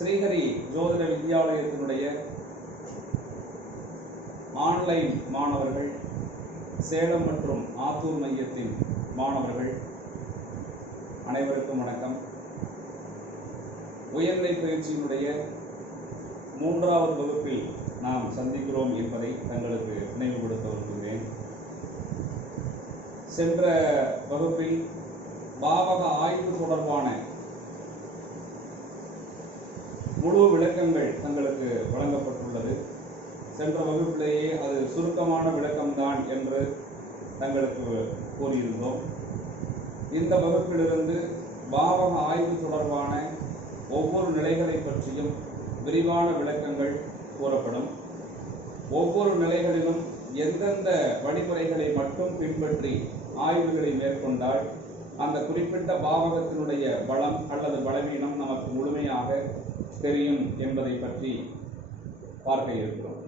ஸ்ரீஹரி ஜோதிட வித்யாலயத்தினுடைய ஆன்லைன் மாணவர்கள், சேலம் மற்றும் ஆத்தூர் மையத்தின் மாணவர்கள் அனைவருக்கும் வணக்கம். உயர்நிலை பயிற்சியினுடைய 3வது வகுப்பில் நாம் சந்திக்கிறோம் என்பதை தங்களுக்கு நினைவுபடுத்த விரும்புகிறேன். சென்ற வகுப்பில் பாவக ஆய்வு தொடர்பான முழு விளக்கங்கள் தங்களுக்கு வழங்கப்பட்டுள்ளது. சென்ற வகுப்பிலேயே அது சுருக்கமான விளக்கம்தான் என்று தங்களுக்கு கூறியிருந்தோம். இந்த வகுப்பிலிருந்து பாவக ஆய்வு தொடர்பான ஒவ்வொரு நிலைகளை பற்றியும் விரிவான விளக்கங்கள் கூறப்படும். ஒவ்வொரு நிலைகளிலும் எந்தெந்த வழிமுறைகளை மட்டும் பின்பற்றி ஆய்வுகளை மேற்கொண்டால் அந்த குறிப்பிட்ட பாவகத்தினுடைய பலம் அல்லது பலவீனம் நமக்கு முழுமையாக தெரியும் என்பதை பற்றி பார்க்க இருக்கிறோம்.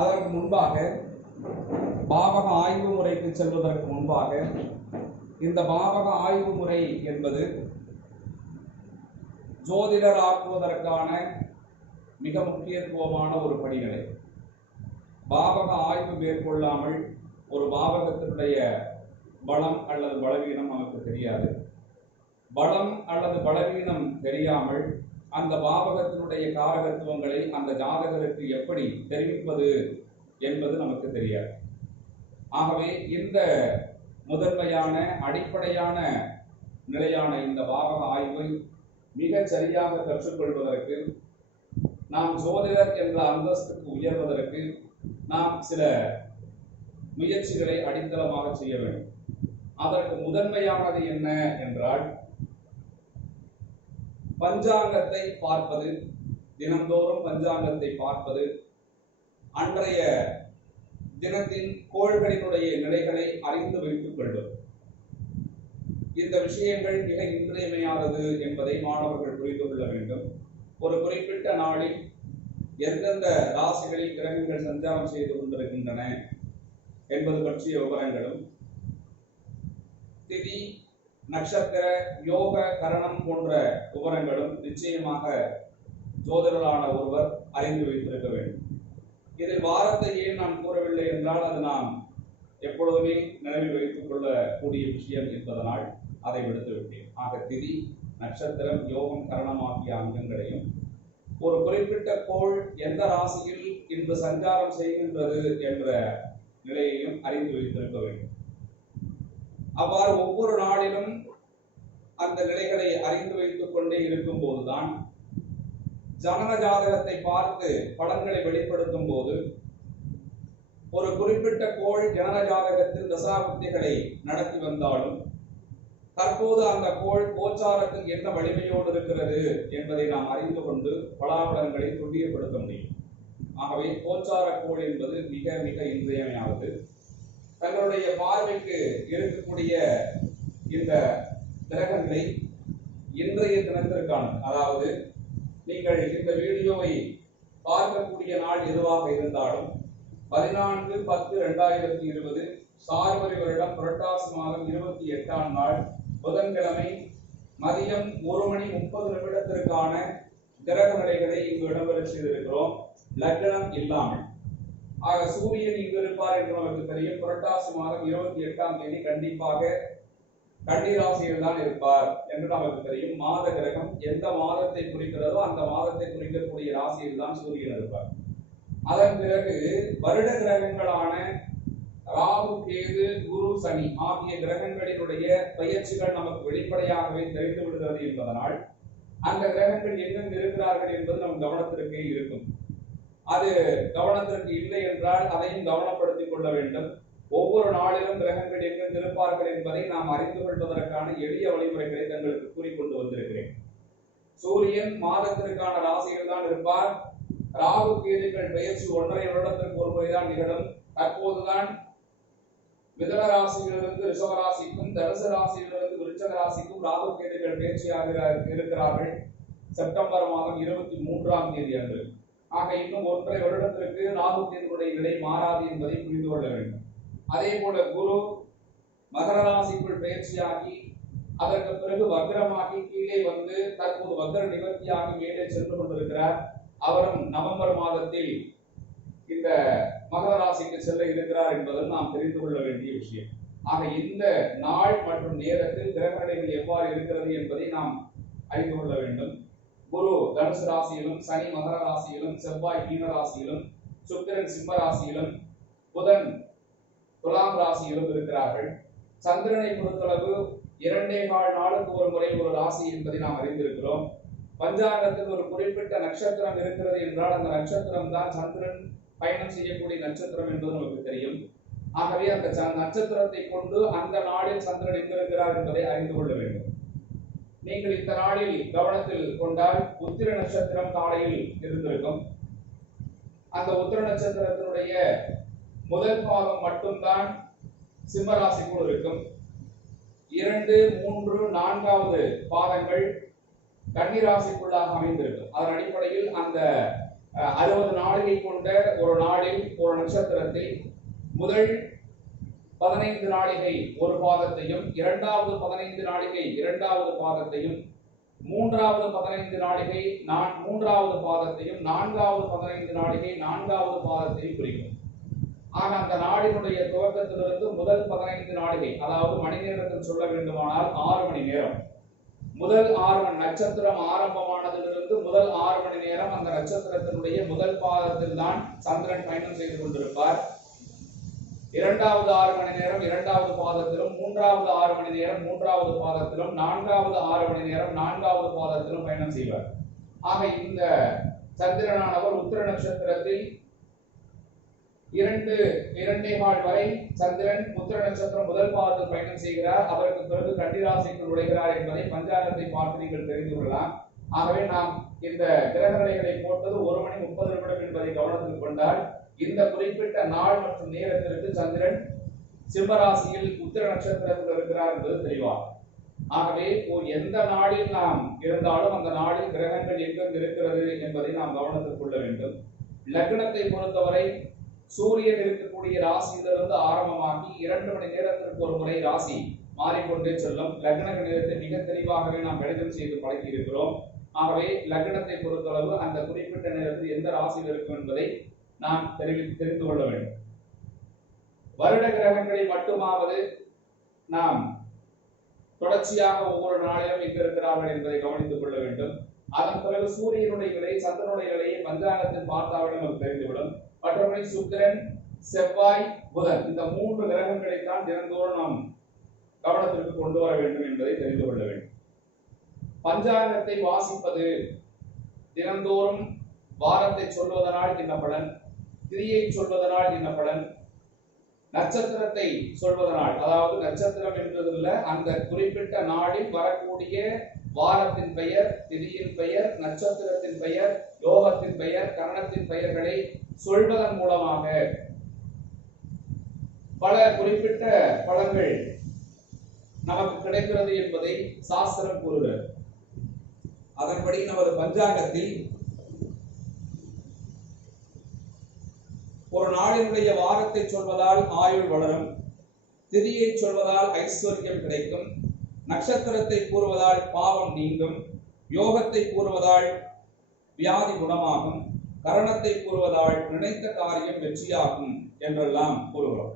அதற்கு முன்பாக பாவக ஆய்வு முறைக்கு செல்வதற்கு முன்பாக இந்த பாவக ஆய்வு முறை என்பது ஜோதிடர் ஆக்குவதற்கான மிக முக்கியத்துவமான ஒரு படிநிலை. பாவக ஆய்வு மேற்கொள்ளாமல் ஒரு பாவகத்தினுடைய பலம் அல்லது பலவீனம் நமக்கு தெரியாது. பலம் அல்லது பலவீனம் தெரியாமல் அந்த பாவகத்தினுடைய காரகத்துவங்களை அந்த ஜாதகருக்கு எப்படி தெரிவிப்பது என்பது நமக்கு தெரியாது. ஆகவே இந்த முதன்மையான அடிப்படையான நிலையான இந்த பாவக ஆய்வை மிக சரியாக கற்றுக்கொள்வதற்கு, நாம் ஜோதிடர் என்ற அந்தஸ்துக்கு உயர்வதற்கு நாம் சில முயற்சிகளை அடித்தளமாக செய்ய வேண்டும். அதற்கு முதன்மையானது என்ன என்றால், பஞ்சாங்கத்தை பார்ப்பது, தினந்தோறும் பஞ்சாங்கத்தை பார்ப்பது, அன்றைய தினத்தின் கோள்களினுடைய நிலைகளை அறிந்து வைத்துக் கொள்வது. இந்த விஷயங்கள் மிக இன்றியமையானது என்பதை மாணவர்கள் புரிந்து கொள்ள வேண்டும். ஒரு குறிப்பிட்ட நாளில் எந்தெந்த ராசிகளில் கிரகங்கள் சஞ்சாரம் செய்து கொண்டிருக்கின்றன என்பது பற்றிய விவரங்களும், திதி, நட்சத்திர, யோக, கரணம் போன்ற விவரங்களும் நிச்சயமாக ஜோதிடரான ஒருவர் அறிந்து வைத்திருக்க வேண்டும். இதில் வாரத்தை ஏன் நான் கூறவில்லை என்றால், அது நாம் எப்பொழுதுமே நினைவில் வைத்துக் கொள்ளக்கூடிய விஷயம் என்பதனால் அதை விடுத்து விட்டேன். ஆக திதி, நட்சத்திரம், யோகம், கரணம் ஆகிய அங்கங்களையும், ஒரு குறிப்பிட்ட கோள் எந்த ராசியில் இன்று சஞ்சாரம் செய்கின்றது என்ற நிலையையும் அறிந்து வைத்திருக்க வேண்டும். அவ்வாறு ஒவ்வொரு நாளிலும் அந்த நிலைகளை அறிந்து வைத்துக் கொண்டே இருக்கும் போதுதான் ஜனன ஜாதகத்தை பார்த்து பலன்களை வெளிப்படுத்தும் போது, ஒரு குறிப்பிட்ட கோள் ஜனன ஜாதகத்தில் தசாபுத்திகளை நடத்தி வந்தாலும் தற்போது அந்த கோள் கோச்சாரத்தில் என்ன வலிமையோடு இருக்கிறது என்பதை நாம் அறிந்து கொண்டு பலாபலன்களை துல்லியப்படுத்த முடியும். ஆகவே கோச்சார கோள் என்பது மிக மிக இன்றியமையானது. தங்களுடைய பார்வைக்கு இருக்கக்கூடிய இந்த கிரகங்களை இன்றைய தினத்திற்கான, அதாவது நீங்கள் இந்த வீடியோவை பார்க்கக்கூடிய நாள் எதுவாக இருந்தாலும் 14/10/2020 சார்வரி வருடம் புரட்டாசி மாதம் 28ஆம் நாள் புதன்கிழமை மதியம் 1:30 கிரக நிலைகளை இங்கு இடம்பெற செய்திருக்கிறோம், லக்னம் இல்லாமல். ஆக சூரியன் இங்கு இருப்பார் என்று நமக்கு தெரியும். புரட்டாசி மாதம் 28ஆம் தேதி கண்டிப்பாக கன்னிராசியில் தான் இருப்பார் என்று நமக்கு தெரியும். மாத கிரகம் எந்த மாதத்தை குறிக்கிறதோ அந்த மாதத்தை குறிக்கக்கூடிய ராசியில் தான் சூரியன் இருப்பார். அதன் பிறகு வருட கிரகங்களான ராகு, கேது, குரு, சனி ஆகிய கிரகங்களினுடைய பயிற்சிகள் நமக்கு வெளிப்படையாகவே தெரிந்து விடுகிறது என்பதனால் அந்த கிரகங்கள் எங்கெங்கு இருக்கிறார்கள் என்பது நம் கவனத்திற்கே இருக்கும். அது கவனத்திற்கு இல்லை என்றால் அதையும் கவனப்படுத்திக் கொள்ள வேண்டும். ஒவ்வொரு நாளிலும் கிரகங்கள் எங்கெங்கு இருப்பார்கள் என்பதை நாம் அறிந்து கொள்வதற்கான எளிய வழிமுறைகளை தங்களுக்கு கூறிக்கொண்டு வந்திருக்கிறேன். சூரியன் மாதத்திற்கான ராசியில் தான் இருப்பார். ராகு, கேதுக்கள் பயிற்சி 1.5 வருடத்திற்கு ஒரு முறைதான் நிகழும். தற்போதுதான் மிதுன ராசியிலிருந்து ரிஷப ராசிக்கும், தனுசு ராசியிலிருந்து விருச்சிக ராசிக்கும் ராகு, கேதுக்கள் பயிற்சியாக இருக்கிறார்கள். செப்டம்பர் மாதம் 23ஆம் தேதி அன்று. ஆக இன்னும் 1.5 வருடத்திற்கு ராகு, கேதுடைய நிலை மாறாது என்பதை புரிந்து கொள்ள வேண்டும். அதே போல குரு மகர ராசிக்குள் பயிற்சியாகி அதற்கு பிறகு வக்ரமாகி கீழே வந்து தற்போது வக்ர நிவர்த்தியாகி மேலே சென்று கொண்டிருக்கிறார். அவரும் நவம்பர் மாதத்தில் இந்த மகர ராசிக்கு செல்ல இருக்கிறார் என்பதும் நாம் தெரிந்து கொள்ள வேண்டிய விஷயம். ஆக இந்த நாள் மற்றும் நேரத்தில் கிரகநிலைகள் எவ்வாறு இருக்கிறது என்பதை நாம் அறிந்து கொள்ள வேண்டும். குரு தனுசு ராசியிலும், சனி மகர ராசியிலும், செவ்வாய் மீன ராசியிலும், சுக்கிரன் சிம்ம ராசியிலும், புதன் துலாம் ராசியிலும் இருக்கிறார்கள். சந்திரனை பொறுத்தளவு 2.25 நாளுக்கு ஒரு முறை ஒரு ராசி என்பதை நாம் அறிந்திருக்கிறோம். பஞ்சாங்கத்தில் ஒரு குறிப்பிட்ட நட்சத்திரம் இருக்கிறது என்றால் அந்த நட்சத்திரம் தான் சந்திரன் பயணம் செய்யக்கூடிய நட்சத்திரம் என்பது நமக்கு தெரியும். ஆகவே அந்த நட்சத்திரத்தை கொண்டு அந்த நாளில் சந்திரன் எங்கிருக்கிறார் என்பதை அறிந்து கொள்ள வேண்டும். நீங்கள் இந்த நாளில் கவனத்தில் கொண்டால் உத்திர நட்சத்திரம் காலையில் இருந்திருக்கும். அந்த உத்திர நட்சத்திரத்தினுடைய முதல் பாதம் மட்டும்தான் சிம்ம ராசிக்குள் இருக்கும். 2, 3, 4வது பாதங்கள் கன்னி ராசிக்குள்ளாக அமைந்திருக்கும். அதன் அடிப்படையில் அந்த 60 நாளிகை கொண்ட ஒரு நாளில் ஒரு நட்சத்திரத்தில் முதல் 15 நாளிகை ஒரு பாதத்தையும், 2வது 15 நாளிகை 2வது பாதத்தையும், 3வது 15 நாளிகை 3வது பாதத்தையும், 4வது 15 நாளிகை 4வது பாதத்தையும் குறிக்கும். ஆக அந்த நாளினுடைய துவக்கத்திலிருந்து முதல் 15 நாளிகை, அதாவது மணி நேரத்தில் சொல்ல வேண்டுமானால் 6 மணி நேரம், முதல் 6 மணி நட்சத்திரம் ஆரம்பமானதிலிருந்து முதல் 6 மணி நேரம் அந்த நட்சத்திரத்தினுடைய முதல் பாதத்தில் தான் சந்திரன் பயணம் செய்து கொண்டிருப்பார். 2வது 6 மணி நேரம் 2வது பாதத்திலும், 3வது 6 மணி நேரம் 3வது பாதத்திலும், 4வது 6 மணி நேரம் 4வது பாதத்திலும் பயணம் செய்வார். ஆக இந்த சந்திரனானவர் உத்திர நட்சத்திரத்தில் 2.25 வரை சந்திரன் உத்திர நட்சத்திரம் முதல் பாதத்தில் பயணம் செய்கிறார். அதற்கு பிறகு கன்னி ராசிக்குள் நுழைகிறார் என்பதை பஞ்சாங்கத்தை பார்த்து நீங்கள் தெரிந்து கொள்ளலாம். ஆகவே நாம் இந்த கிரக நிலைகளை போட்டது 1 மணி 30 நிமிடம் என்பதை கவனத்தில் கொண்டால் இந்த குறிப்பிட்ட நாள் மற்றும் நேரத்திற்கு சந்திரன் சிம்ம ராசியில் உத்திர நட்சத்திரத்தில் இருக்கிறார் என்பது தெளிவாகும். ஆகவே எந்த நாளில் நாம் இருந்தாலும் அந்த நாளில் கிரகங்கள் எங்கு இருக்கிறது என்பதை நாம் கவனத்தில் கொள்ள வேண்டும். லக்னத்தை பொறுத்தவரை சூரியன் இருக்கக்கூடிய ராசியிலிருந்து ஆரம்பமாகி 2 மணி நேரத்திற்கு ஒரு முறை ராசி மாறிக்கொண்டே செல்லும். லக்ன கணிதத்தை மிக தெளிவாகவே நாம் கணிதம் செய்து பழகி இருக்கிறோம். ஆகவே லக்னத்தை பொறுத்தளவு அந்த குறிப்பிட்ட நேரத்தில் எந்த ராசியில் இருக்கும் என்பதை நாம் தெரிந்து கொள்ள வேண்டும். வருட கிரகங்களை மட்டுமாவது நாம் தொடர்ச்சியாக ஒவ்வொரு நாளிலும் எங்கு இருக்கிறார்கள் என்பதை கவனித்துக் கொள்ள வேண்டும். அதன் பிறகு சூரியனுடைய நிலை, சந்திரனுடைய நிலையை பஞ்சாங்கத்தில் பார்த்தாலும் நமக்கு தெரிந்துவிடும். மற்றபடி சுக்கிரன், செவ்வாய், புதன் இந்த 3 கிரகங்களை தான் தினந்தோறும் நாம் கவனத்திற்கு கொண்டு வர வேண்டும் என்பதை தெரிந்து கொள்ள வேண்டும். பஞ்சாங்கத்தை வாசிப்பது தினந்தோறும் வாரத்தை சொல்வதனால் என்ன பலன், திதியை சொல்வதனால் என்ன பலன், நட்சத்திரத்தை சொல்வதனால், அதாவது நட்சத்திரம் என்பதில் அந்த குறிப்பிட்ட நாளில் வரக்கூடிய வாரத்தின் பெயர், திதியின் பெயர், நட்சத்திரத்தின் பெயர், யோகத்தின் பெயர், கரணத்தின் பெயர்களை சொல்வதன் மூலமாக பல குறிப்பிட்ட பலன்கள் நமக்கு கிடைக்கிறது என்பதை சாஸ்திரம் கூறுகிறது. அதன்படி நமது பஞ்சாங்கத்தில் ஒரு நாளினுடைய வாரத்தை சொல்வதால் ஆயுள் வளரும், திதியை சொல்வதால் ஐஸ்வர்யம் கிடைக்கும், நட்சத்திரத்தை கூறுவதால் பாவம் நீங்கும், யோகத்தை கூறுவதால் வியாதி குணமாகும், கரணத்தை கூறுவதால் நினைத்த காரியம் வெற்றியாகும் என்றெல்லாம் கூறுகிறோம்.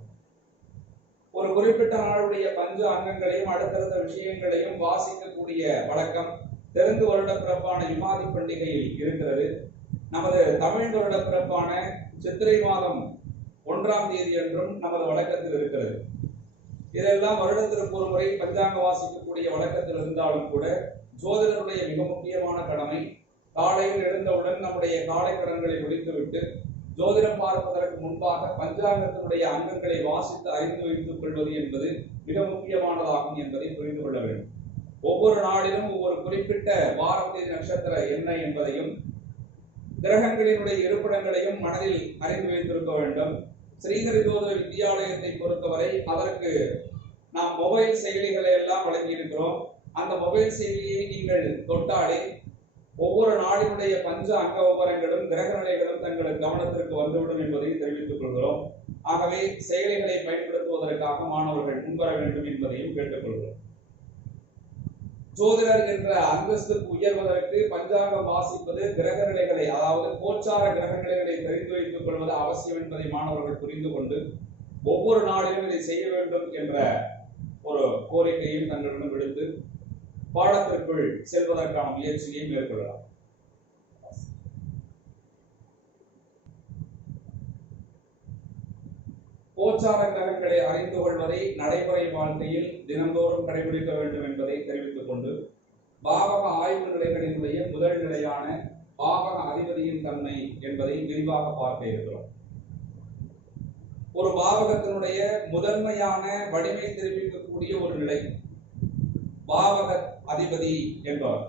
ஒரு குறிப்பிட்ட நாளுடைய பஞ்ச அங்கங்களையும் அடுத்தடுத்த விஷயங்களையும் வாசிக்கக்கூடிய வழக்கம் தெலுங்கு வருட பிறப்பான யுகாதி பண்டிகையில் இருக்கிறது. நமது தமிழ் வருட பிறப்பான சித்திரை மாதம் 1ஆம் தேதி என்றும் நமது வழக்கத்தில் இருக்கிறது. இதெல்லாம் வருடத்திற்கு ஒரு முறை பஞ்சாங்க வாசிக்கக்கூடிய வழக்கத்தில் இருந்தாலும் கூட ஜோதிடருடைய மிக முக்கியமான கடமை காலையில் எழுந்தவுடன் நம்முடைய காலை கடன்களை முடித்துவிட்டு ஜோதிடம் பார்ப்பதற்கு முன்பாக பஞ்சாங்கத்தினுடைய அங்கங்களை வாசித்து அறிந்து வைத்துக் கொள்வது என்பது மிக முக்கியமானதாகும் என்பதை புரிந்து கொள்ள வேண்டும். ஒவ்வொரு நாளிலும் ஒவ்வொரு குறிப்பிட்ட வாரத்தின் நட்சத்திரம் என்ன என்பதையும் கிரகங்களினுடைய இருப்பிடங்களையும் மனதில் அறிந்து வைத்திருக்க வேண்டும். ஸ்ரீஹரி ஜோதிட வித்யாலயத்தை பொறுத்தவரை அதற்கு நாம் மொபைல் செயலிகளை எல்லாம் வழங்கி இருக்கிறோம். அந்த மொபைல் செயலியை நீங்கள் தொட்டாலே ஒவ்வொரு நாளினுடைய பஞ்ச அங்க விவரங்களும் கிரக நிலைகளும் தங்களுக்கு கவனத்திற்கு வந்துவிடும் என்பதை தெரிவித்துக் கொள்கிறோம். ஆகவே செயலிகளை பயன்படுத்துவதற்காக மாணவர்கள் முன்வர வேண்டும் என்பதையும் கேட்டுக்கொள்கிறோம். ஜோதிடர் என்ற அந்தஸ்துக்கு உயர்வதற்கு பஞ்சாங்கம் வாசிப்பது, கிரக நிலைகளை அதாவது கோச்சார கிரக நிலைகளை தெரிந்து வைத்துக் கொள்வது அவசியம் என்பதை மாணவர்கள் புரிந்து கொண்டு ஒவ்வொரு நாளிலும் இதை செய்ய வேண்டும் என்ற ஒரு கோரிக்கையும் தங்களிடம் விடுத்து பாடத்திற்குள் செல்வதற்கான முயற்சியை மேற்கொள்ளலாம். கோச்சார கிரகங்களை அறிந்து கொள்வதை நடைமுறை வாழ்க்கையில் தினந்தோறும் கடைபிடிக்க வேண்டும் என்பதை தெரிவித்துக் கொண்டு பாவக ஆய்வு நிலைகளினுடைய முதல் நிலையான பாவக அதிபதியின் தன்மை என்பதை விரிவாக பார்க்க இருக்கிறோம். ஒரு பாவகத்தினுடைய முதன்மையான வலிமை தெரிவிக்கக்கூடிய ஒரு நிலை பாவக அதிபதி என்பவர்.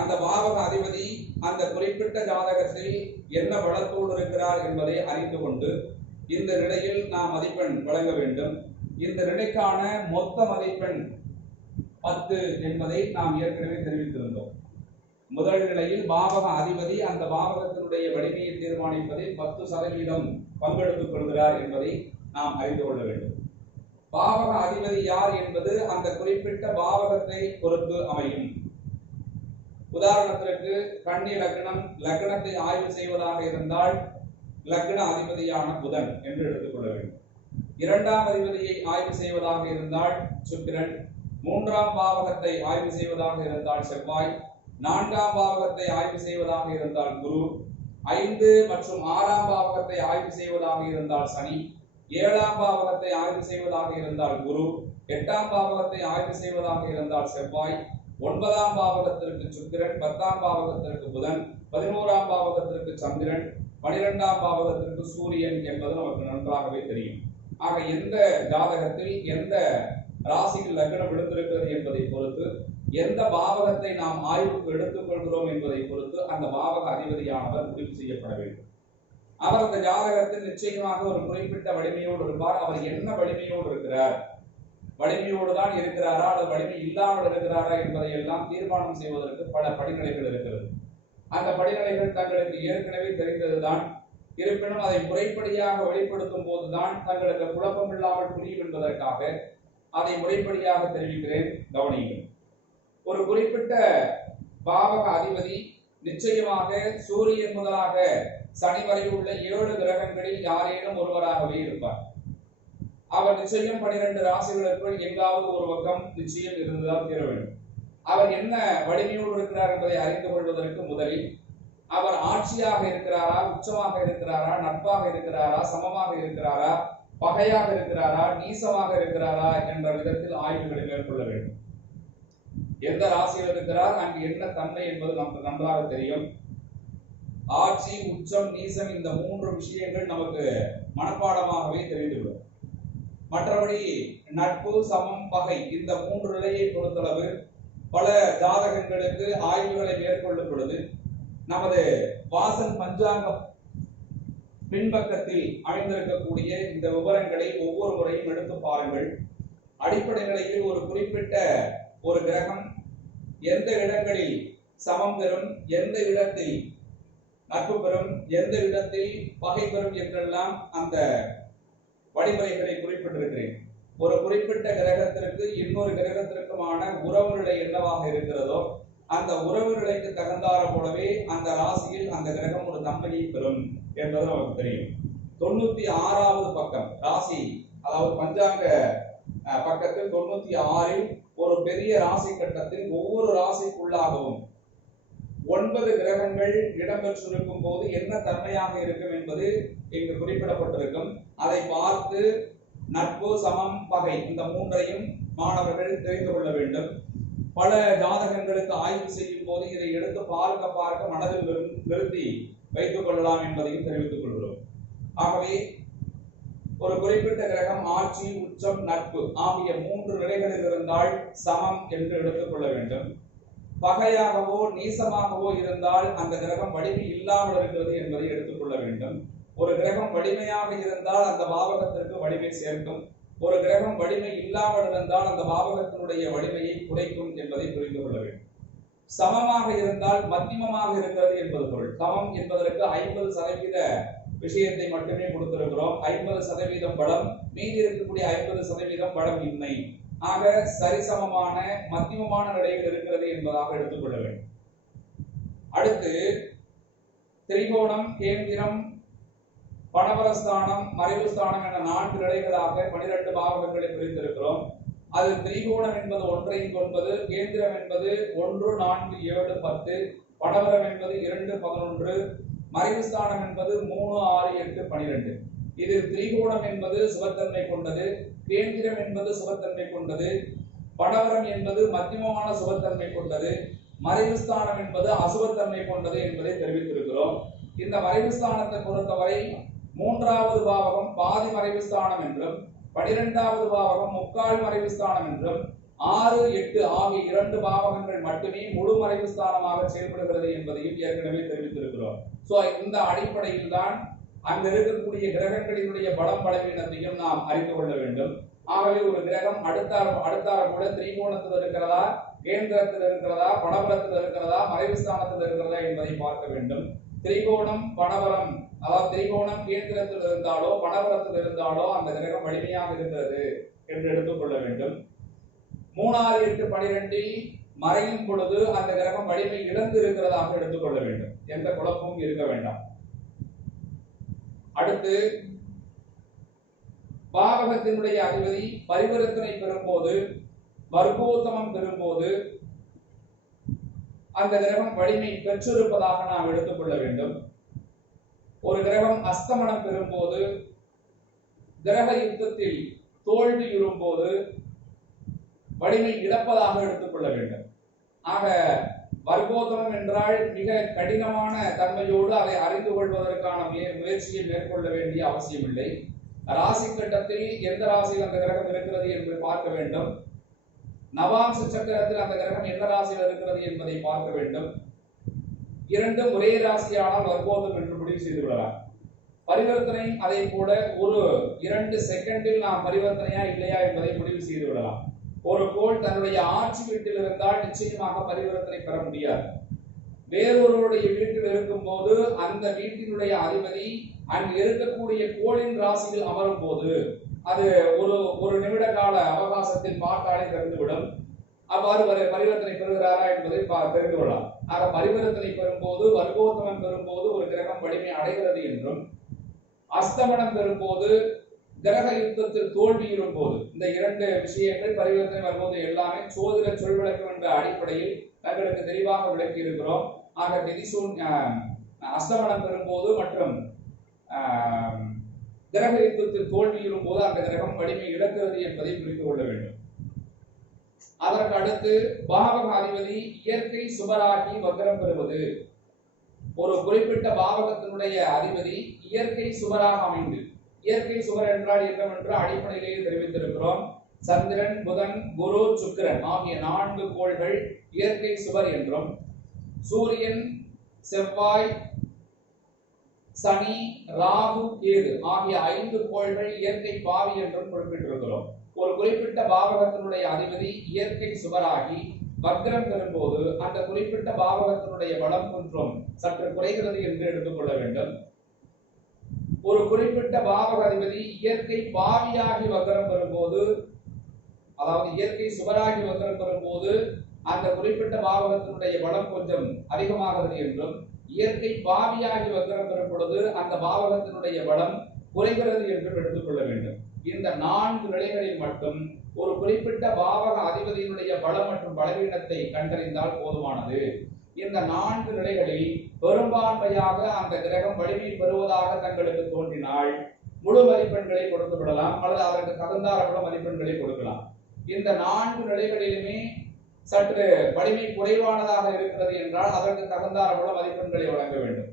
அந்த பாவக அதிபதி அந்த குறிப்பிட்ட ஜாதகத்தில் என்ன வளத்தோடு இருக்கிறார் என்பதை அறிந்து கொண்டு இந்த நிலையில் நாம் மதிப்பெண் வழங்க வேண்டும். இந்த நிலைக்கான மொத்த மதிப்பெண் 10 என்பதை நாம் ஏற்கனவே தெரிவித்திருந்தோம். முதல் நிலையில் பாவக அதிபதி அந்த பாவகத்தினுடைய வலிமையை தீர்மானிப்பதில் 10% பங்கெடுத்துக் கொள்கிறார் என்பதை நாம் அறிந்து கொள்ள வேண்டும். பாவக அதிபதி யார் என்பது அந்த குறிப்பிட்ட பாவகத்தை பொறுத்து அமையும். உதாரணத்திற்கு கன்னி லக்னம், லக்னத்தை ஆய்வு செய்வதாக இருந்தால் லக்ன அதிபதியான புதன் என்று எடுத்துக்கொள்ள வேண்டும். இரண்டாம் அதிபதியை ஆய்வு செய்வதாக இருந்தால் சுக்கிரன், மூன்றாம் பாவகத்தை ஆய்வு செய்வதாக இருந்தால் செவ்வாய், நான்காம் பாவகத்தை ஆய்வு செய்வதாக இருந்தால் குரு, 5 மற்றும் 6ஆம் பாவகத்தை ஆய்வு செய்வதாக இருந்தால் சனி, 7ஆம் பாவகத்தை ஆய்வு செய்வதாக இருந்தால் குரு, 8ஆம் பாவகத்தை ஆய்வு செய்வதாக இருந்தால் செவ்வாய், 9ஆம் பாவகத்திற்கு சுக்கிரன், 10ஆம் பாவகத்திற்கு புதன், 11ஆம் பாவகத்திற்கு சந்திரன், 12ஆம் பாவகத்திற்கு சூரியன் என்பது நமக்கு நன்றாகவே தெரியும். ஆக எந்த ஜாதகத்தில் எந்த ராசியில் லக்னம் விழுந்திருக்கிறது என்பதை பொறுத்து, எந்த பாவகத்தை நாம் ஆய்வுக்கு எடுத்துக் கொள்கிறோம் என்பதை பொறுத்து அந்த பாவக அதிபதியானவர் முடிவு செய்யப்பட வேண்டும். அவர் அந்த ஜாதகத்தில் நிச்சயமாக ஒரு குறிப்பிட்ட வலிமையோடு இருப்பார். அவர் என்ன வலிமையோடு இருக்கிறார், வலிமையோடு தான் இருக்கிறாரா அல்லது வலிமை இல்லாமல் இருக்கிறாரா என்பதை எல்லாம் தீர்மானம் செய்வதற்கு பல படிநிலைகள் இருக்கிறது. அந்த படிநிலைகள் தங்களுக்கு ஏற்கனவே தெரிந்ததுதான். இருப்பினும் அதை முறைப்படியாக வெளிப்படுத்தும் போதுதான் தங்களுக்கு குழப்பம் இல்லாமல் புரியும் என்பதற்காக அதை முறைப்படியாக தெரிவிக்கிறேன், கவனியுங்கள். ஒரு குறிப்பிட்ட பாவக அதிபதி நிச்சயமாக சூரியன் முதலாக சனி வரை உள்ள 7 கிரகங்களில் யாரேனும் ஒருவராகவே இருப்பார். அவர் நிச்சயம் 12 ராசிகளுக்குள் எங்காவது ஒரு பக்கம் நிச்சயம் இருந்துதான் தீர வேண்டும். அவர் என்ன வலிமையோடு இருக்கிறார் என்பதை அறிந்து கொள்வதற்கு முதலில் அவர் ஆட்சியாக இருக்கிறாரா, உச்சமாக இருக்கிறாரா, நட்பாக இருக்கிறாரா, சமமாக இருக்கிறாரா, பகையாக இருக்கிறாரா, நீசமாக இருக்கிறாரா என்ற விதத்தில் ஆய்வுகளை மேற்கொள்ள வேண்டும். எந்த ராசியில் இருக்கிறார், அங்கு என்ன தன்மை என்பது நமக்கு நன்றாக தெரியும். ஆட்சி, உச்சம், நீசம் இந்த 3 விஷயங்கள் நமக்கு மனப்பாடமாகவே தெரிந்துவிடும். மற்றபடி நட்பு, சமம், பகை இந்த 3 நிலையை பொறுத்தளவு பல ஜாதகங்களுக்கு ஆய்வுகளை மேற்கொள்ளும் பொழுது நமது வாசன் பஞ்சாங்கம் பின்பக்கத்தில் அமைந்திருக்கக்கூடிய இந்த விவரங்களை ஒவ்வொரு முறையும் எடுத்து பாருங்கள். அடிப்படை நிலையில் ஒரு குறிப்பிட்ட ஒரு கிரகம் எந்த இடங்களில் சமம் பெறும், எந்த இடத்தில் நட்பு பெறும், எந்த இடத்தில் பகை பெறும் என்றெல்லாம் அந்த வழிமுறைகளை குறிப்பிட்டிருக்கிறேன். ஒரு குறிப்பிட்ட கிரகத்திற்கு இன்னொரு கிரகத்திற்குமான உறவு நிலை என்னவாக இருக்கிறதோ அந்த உறவு நிலைக்கு தகுந்தார போலவே அந்த ராசியில் அந்த கிரகம் ஒரு தன்மையை பெறும் என்பது நமக்கு தெரியும். 96வது பக்கம் ராசி, அதாவது பஞ்சாங்க பக்கத்தில் 96இல் ஒரு பெரிய ராசி கட்டத்தில் ஒவ்வொரு ராசிக்குள்ளாகவும் 9 கிரகங்கள் இடம்பெற்றிருக்கும் போது என்ன தன்மையாக இருக்கும் என்பது இங்கு குறிப்பிடப்பட்டிருக்கும். அதை பார்த்து நட்பு, சமம், பகை இந்த 3ஐயும் மாணவர்கள் தெரிந்து கொள்ள வேண்டும். பல ஜாதகங்களுக்கு ஆய்வு செய்யும் போது இதை எடுத்து பார்க்க மனதில் நிறுத்தி வைத்துக் கொள்ளலாம் என்பதையும் தெரிவித்துக் கொள்கிறோம். ஆகவே ஒரு குறிப்பிட்ட கிரகம் ஆட்சி, உச்சம், நட்பு ஆகிய 3 நிலைகளில் இருந்தால் சமம் என்று எடுத்துக் கொள்ள வேண்டும். பகையாகவோ நீசமாகவோ இருந்தால் அந்த கிரகம் வலிமை இல்லாமல் இருக்கிறது என்பதை எடுத்துக்கொள்ள வேண்டும். ஒரு கிரகம் வலிமையாக இருந்தால் அந்த பாவகத்திற்கு வலிமை சேர்க்கும். ஒரு கிரகம் வலிமை இல்லாமல் இருந்தால் அந்த பாவகத்தினுடைய வலிமையை குறைக்கும் என்பதை புரிந்து கொள்ள வேண்டும். சமமாக இருந்தால் மத்தியமமாக இருக்கிறது என்பது பொருள். சமம் என்பதற்கு 50% விஷயத்தை மட்டுமே கொடுத்திருக்கிறோம். 50% பலம், மீதி இருக்கக்கூடிய 50% பலம் இன்மை. ஆக சரிசமமான மத்தியமமான நிலையில் இருக்கிறது என்பதாக எடுத்துக்கொள்ள வேண்டும். அடுத்து திரிகோணம், கேந்திரம், பணபலஸ்தானம், மறைவு ஸ்தானம் என 4 நிலைகளாக 12 பாவகங்களை பிரித்திருக்கிறோம். அது திரிகோணம் என்பது 1 9, கேந்திரம் என்பது 1 4 7 10, பணபலம் என்பது 2 11, மறைவு ஸ்தானம் என்பது 3 6 8 12. இதில் திரிகோணம் என்பது சுபத்தன்மை கொண்டது, கேந்திரம் என்பது சுபத்தன்மை கொண்டது, பணபலம் என்பது மத்தியமமான சுபத்தன்மை கொண்டது, மறைவு ஸ்தானம் என்பது அசுபத்தன்மை கொண்டது என்பதை தெரிவித்திருக்கிறோம். இந்த மறைவு ஸ்தானத்தை பொறுத்தவரை 3வது பாவகம் பாதி மறைவு ஸ்தானம் என்றும், 12வது பாவகம் முக்கால் மறைவு ஸ்தானம் என்றும், 6 8 ஆகிய 2 பாவகங்கள் மட்டுமே முழு மறைவு ஸ்தானமாக செயல்படுகிறது என்பதையும் ஏற்கனவே தெரிவித்திருக்கிறோம். சோ இந்த அடிப்படையில் தான் அங்க இருக்கக்கூடிய கிரகங்களினுடைய பலம் பலவீனத்தையும் நாம் அறிந்து கொள்ள வேண்டும். ஆகவே ஒரு கிரகம் அடுத்தார கூட திரிகோணத்தில் இருக்கிறதா, கேந்திரத்தில் இருக்கிறதா, பணபலத்தில் இருக்கிறதா, மறைவு ஸ்தானத்தில் இருக்கிறதா என்பதை பார்க்க வேண்டும். திரிகோணம் பணபலம், அதாவது திரிகோணம் கேந்திரத்தில் இருந்தாலோ பணபலத்தில் இருந்தாலோ அந்த கிரகம் வலிமையாக இருக்கிறது என்று எடுத்துக்கொள்ள வேண்டும். 3 6 8 12 மறையும் பொழுது அந்த கிரகம் வலிமை இழந்து இருக்கிறதாக எடுத்துக்கொள்ள வேண்டும். எந்த குழப்பமும் இருக்க வேண்டாம். அடுத்து பாவகத்தினுடைய அதிபதி பரிவர்த்தனை பெறும்போது, வர்க்கோத்தமம் பெறும்போது அந்த கிரகம் வலிமை பெற்றிருப்பதாக நாம் எடுத்துக்கொள்ள வேண்டும். ஒரு கிரகம் அஸ்தமனம் பெறும்போது, கிரக யுத்தத்தில் தோல்வியுறும்போது வலிமை இழப்பதாக எடுத்துக்கொள்ள வேண்டும். ஆக வர்க்கோத்தமம் என்றால் மிக கடினமான தன்மையோடு அதை அறிந்து கொள்வதற்கான முயற்சியை மேற்கொள்ள வேண்டிய அவசியம் இல்லை. ராசி கட்டத்தில் எந்த ராசியில் அந்த கிரகம் இருக்கிறது என்று பார்க்க வேண்டும். நவாம்ச சக்கரத்தில் அந்த கிரகம் எந்த ராசியில் இருக்கிறது என்பதை பார்க்க வேண்டும். இரண்டும் ஒரே ராசியானால் வர்க்கோத்தம் என்று முடிவு செய்து விடலாம். பரிவர்த்தனை அதை கூட ஒரு 2 செகண்டில் நாம் பரிவர்த்தனையா இல்லையா என்பதை முடிவு செய்து விடலாம். ஒரு கோள் தன்னுடைய ஆட்சி வீட்டில் இருந்தால் நிச்சயமாக பரிவர்த்தனை பெற முடியாது. வேறொருவருடைய வீட்டில் இருக்கும் போது அந்த வீட்டினுடைய அதிபதி அங்கு இருக்கக்கூடிய கோளின் ராசியில் அமரும் போது அது ஒரு நிமிட கால அவகாசத்தில் பார்த்தாலே தெரிந்துவிடும். அவ்வாறு பரிவர்த்தனை பெறுகிறாரா என்பதை தெரிந்து கொள்ளலாம். ஆக பரிவர்த்தனை பெறும்போது, வர்க்கோத்தமம் பெறும்போது ஒரு கிரகம் வலிமை அடைகிறது என்றும், அஸ்தமனம் பெறும்போது, கிரக யுத்தத்தில் தோல்வியுறும் போது, இந்த 2 விஷயங்கள் பரிவர்த்தனை வரும்போது எல்லாமே சோதிட சொல்விளக்கம் என்ற அடிப்படையில் தங்களுக்கு தெளிவாக விளக்கி இருக்கிறோம். ஆக அஸ்தமனம் பெறும்போது மற்றும் கிரக யுத்தத்தில் தோல்வியுறும் போது அந்த கிரகம் வலிமை இழக்கிறது என்பதை புரிந்து கொள்ள வேண்டும். அதற்கு அடுத்து பாவக அதிபதி இயற்கை சுபராகி வக்ரம் பெறுவது. ஒரு குறிப்பிட்ட பாவகத்தினுடைய அதிபதி இயற்கை சுபராக அமைந்து, இயற்கை சுபர் என்றால் என்னவென்று அடிப்படையிலேயே தெரிவித்திருக்கிறோம். சந்திரன், புதன், குரு, சுக்கிரன் ஆகிய 4 கோள்கள் இயற்கை சுபர் என்றும், சூரியன், செவ்வாய், சனி, ராகு, கேது ஆகிய 5 கோள்கள் இயற்கை பாவி என்றும் குறிப்பிட்டிருக்கிறோம். ஒரு குறிப்பிட்ட பாவகத்தினுடைய அதிபதி இயற்கை சுபராகி வக்ரம் பெறும்போது அந்த குறிப்பிட்ட பாவகத்தினுடைய பலம் கொஞ்சம் சற்று குறைகிறது என்று எடுத்துக்கொள்ள வேண்டும். ஒரு குறிப்பிட்ட பாவக அதிபதி இயற்கை பாவியாகி வக்ரம் பெறும்போது, அதாவது இயற்கை சுபராகி வக்ரம் பெறும்போது அந்த குறிப்பிட்ட பாவகத்தினுடைய பலம் கொஞ்சம் அதிகமாகிறது என்றும், இயற்கை பாவியாகி வக்ரம் பெறும் பொழுது அந்த பாவகத்தினுடைய பலம் குறைகிறது என்றும் எடுத்துக்கொள்ள வேண்டும். இந்த 4 நிலைகளில் மட்டும் ஒரு குறிப்பிட்ட பாவக அதிபதியினுடைய பலம் மற்றும் பலவீனத்தை கண்டறிந்தால் போதுமானது. இந்த 4 நிலைகளில் பெரும்பான்மையாக அந்த கிரகம் வலிமை பெறுவதாக தங்களுக்கு தோன்றினால் முழு மதிப்பெண்களை கொடுத்து விடலாம், அல்லது அதற்கு தகுந்தார மதிப்பெண்களை கொடுக்கலாம். இந்த 4 நிலைகளிலுமே சற்று வலிமை குறைவானதாக இருக்கிறது என்றால் அதற்கு தகுந்தார மதிப்பெண்களை வழங்க வேண்டும்.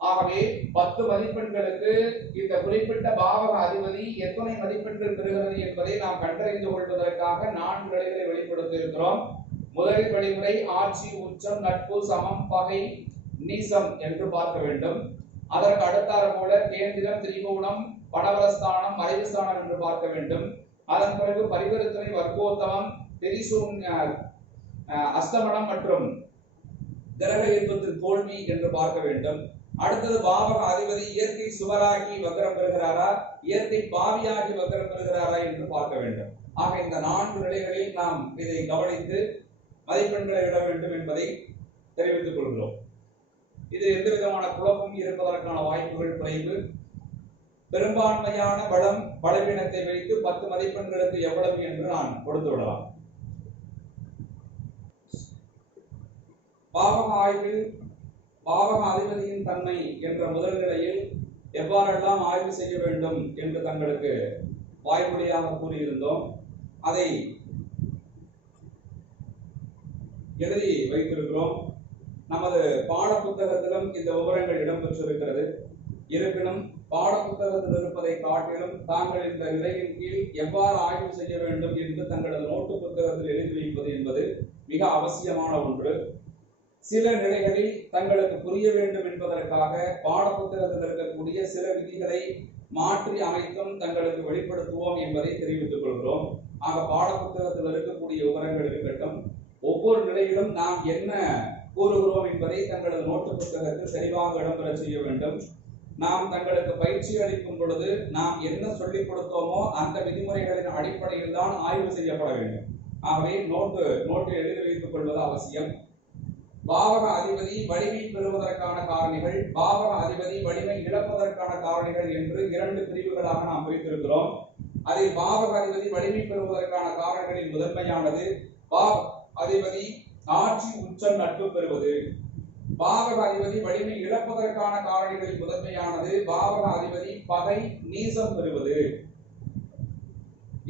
ஆகவே 10 மதிப்பெண்களுக்கு இந்த குறிப்பிட்ட பாவக அதிபதி எத்தனை மதிப்பெண்கள் பெறுகிறது என்பதை நாம் கண்டறிந்து கொள்வதற்காக 4 நிலைகளை வெளிப்படுத்தி இருக்கிறோம். முதல் வழிமுறை ஆட்சி, உச்சம், நட்பு, சமம், பகை, நீசம் என்று பார்க்க வேண்டும். அதற்கு அடுத்தார போல கேந்திரம், திரிகோணம், பணபலஸ்தானம், மறைவு ஸ்தானம் என்று பார்க்க வேண்டும். அதன் பிறகு பரிவர்த்தனை, வர்க்கோத்தமம், அஸ்தமனம் மற்றும் கிரக யுத்தத்தில் தோல்வி என்று பார்க்க வேண்டும். அடுத்தது பாவக அதிபதி இயற்கை சுபராகி வக்ரம் பெறுகிறாரா, இயற்கை பாவியாகி வக்ரம் பெறுகிறாரா என்று பார்க்க வேண்டும். ஆக இந்த 4 நிலைகளில் நாம் இதை கவனித்து மதிப்பெண்களை இட வேண்டும் என்பதை தெரிவித்துக் கொள்கிறோம். இது எந்த விதமான குழப்பம் இருப்பதற்கான வாய்ப்புகள் குறைவு. பெரும்பான்மையான பலவீனத்தை வைத்து 10 மதிப்பெண்களுக்கு எவ்வளவு என்று நான் கொடுத்து விடலாம். பாவக ஆய்வில் பாவக அதிபதியின் தன்மை என்ற முதல் நிலையில் எவ்வாறெல்லாம் ஆய்வு செய்ய வேண்டும் என்று தங்களுக்கு வாய்மொழியாக கூறியிருந்தோம். அதை எழுதி வைத்திருக்கிறோம். நமது பாட புத்தகத்திலும் இந்த விவரங்கள் இடம்பெற்றிருக்கிறது. இருப்பினும் பாட புத்தகத்தில் இருப்பதை காட்டிலும் தாங்கள் இந்த நிலையின் கீழ் எவ்வாறு ஆய்வு செய்ய வேண்டும் என்று தங்களது நோட்டு புத்தகத்தில் எழுதி வைப்பது என்பது மிக அவசியமான ஒன்று. சில நிலைகளில் தங்களுக்கு புரிய வேண்டும் என்பதற்காக பாட புத்தகத்தில் இருக்கக்கூடிய சில விதிகளை மாற்றி அமைத்தும் தங்களுக்கு வெளிப்படுத்துவோம் என்பதை தெரிவித்துக் கொள்கிறோம். ஆக பாட புத்தகத்தில் இருக்கக்கூடிய விவரங்கள் இருக்கட்டும். ஒவ்வொரு நிலையிலும் நாம் என்ன கூறுகிறோம் என்பதை தங்களது நோட்டு புத்தகத்தில் தெளிவாக இடம்பெற செய்ய வேண்டும். நாம் தங்களுக்கு பயிற்சி அளிக்கும் பொழுது நாம் என்ன சொல்லிக் கொடுத்தோமோ அந்த விதிமுறைகளின் அடிப்படையில் தான் ஆய்வு செய்யப்பட வேண்டும். ஆகவே நோட்டு எழுதி வைத்துக் கொள்வது அவசியம். பாவக அதிபதி வலிமை பெறுவதற்கான காரணிகள், பாவக அதிபதி வலிமை இழப்பதற்கான காரணிகள் என்று 2 பிரிவுகளாக நாம் பிரித்திருக்கிறோம். அதில் பாவக அதிபதி வலிமை பெறுவதற்கான காரணிகளில் முதன்மையானது பாவக அதிபதி ஆட்சி உச்சம் நட்பு பெறுவது. பாவக அதிபதி வலிமை இழப்பதற்கான காரணிகளில் முதன்மையானது பாவக அதிபதி பகை நீசம் பெறுவது.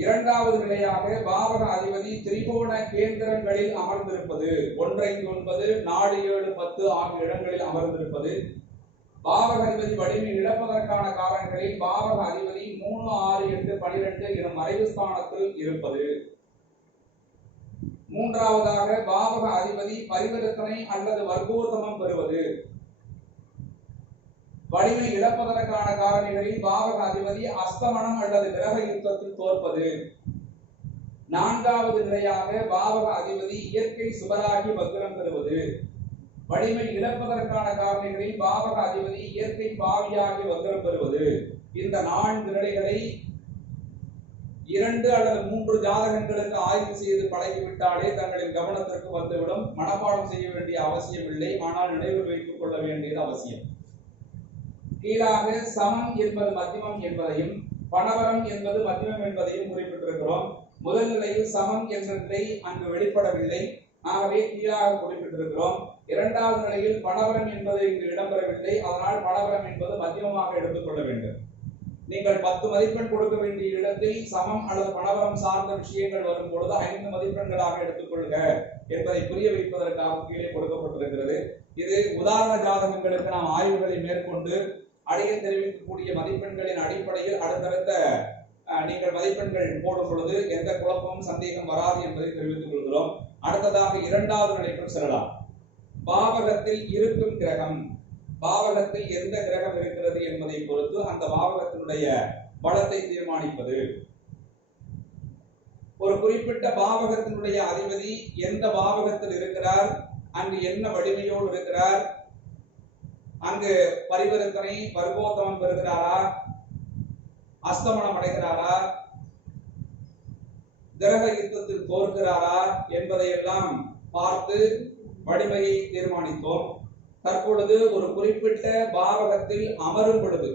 இரண்டாவது நிலையாக பாவக அதிபதி திரிகோண கேந்திரங்களில் அமர்ந்திருப்பது. 1, 5, 9, 4, 7, 10 ஆகிய இடங்களில் அமர்ந்திருப்பது. பாவக அதிபதி வலிமை இழப்பதற்கான காரணிகளில் பாவக அதிபதி 3, 6, 8, 12 எனும் மறைவு ஸ்தானத்தில் இருப்பது. மூன்றாவதாக பாவக அதிபதி பரிவர்த்தனை அல்லது வர்க்கோத்தமம் பெறுவது. வலிமை இழப்பதற்கான காரணிகளில் பாவக அதிபதி அஸ்தமனம் அல்லது கிரக யுத்தத்தில் தோற்பது. நான்காவது நிலையாக பாவக அதிபதி இயற்கை சுபராகி வக்ரம் பெறுவது. வலிமை இழப்பதற்கான காரணிகளில் பாவக அதிபதி இயற்கை பாவியாகி வக்ரம் பெறுவது. இந்த 4 நிலைகளை 2 அல்லது 3 ஜாதகங்களுக்கு ஆய்வு செய்து பழகிவிட்டாலே தங்களின் கவனத்திற்கு வந்துவிடும். மனப்பாடம் செய்ய வேண்டிய அவசியம் இல்லை, ஆனால் நினைவில் வைத்துக் கொள்ள வேண்டியது அவசியம். கீழாக சமம் என்பது மத்தியமம் என்பதையும் பணவரம் என்பது மத்தியமம் என்பதையும் குறிப்பிட்டிருக்கிறோம். முதல் நிலையில் சமம் என்ற நிலை அங்கு வெளிப்படவில்லை, ஆகவே கீழாக குறிப்பிட்டிருக்கிறோம். இரண்டாவது நிலையில் பணவரம் என்பது இங்கு இடம்பெறவில்லை, அதனால் பணவரம் என்பது மத்தியமமாக எடுத்துக்கொள்ள வேண்டும். நீங்கள் 10 மதிப்பெண் கொடுக்க வேண்டிய இடத்தில் சமம் அல்லது பணவரம் சார்ந்த விஷயங்கள் வரும் பொழுது 5 மதிப்பெண்களாக எடுத்துக்கொள்க என்பதை புரிய வைப்பதற்காக கீழே கொடுக்கப்பட்டிருக்கிறது. இது உதாரண ஜாதகங்களுக்கு நாம் ஆய்வுகளை மேற்கொண்டு அடியே தெரிவிக்கக்கூடிய மதிப்பெண்களின் அடிப்படையில் அடுத்தடுத்த நீங்கள் மதிப்பெண்கள் போடும் பொழுது எந்த குழப்பமும் சந்தேகம் வராது என்பதை தெரிவித்துக் கொள்கிறோம். அடுத்ததாக 2வது நிலைக்குள் செல்லலாம். பாவகத்தில் இருக்கும் கிரகம், பாவகத்தில் எந்த கிரகம் இருக்கிறது என்பதை பொறுத்து அந்த பாவகத்தினுடைய பலத்தை தீர்மானிப்பது. ஒரு குறிப்பிட்ட பாவகத்தினுடைய அதிபதி எந்த பாவகத்தில் இருக்கிறார், அங்கு என்ன வலிமையோடு இருக்கிறார், அங்கு பரிவர்த்தனை வர்க்கோத்தமம் பெறுகிறாரா, அஸ்தமனம் அடைகிறாரா, கிரக யுத்தத்தில் தோற்கிறாரா என்பதையெல்லாம் பார்த்து வலிமையை தீர்மானித்தோம். தற்பொழுது ஒரு குறிப்பிட்ட பாவகத்தில் அமரும் பொழுது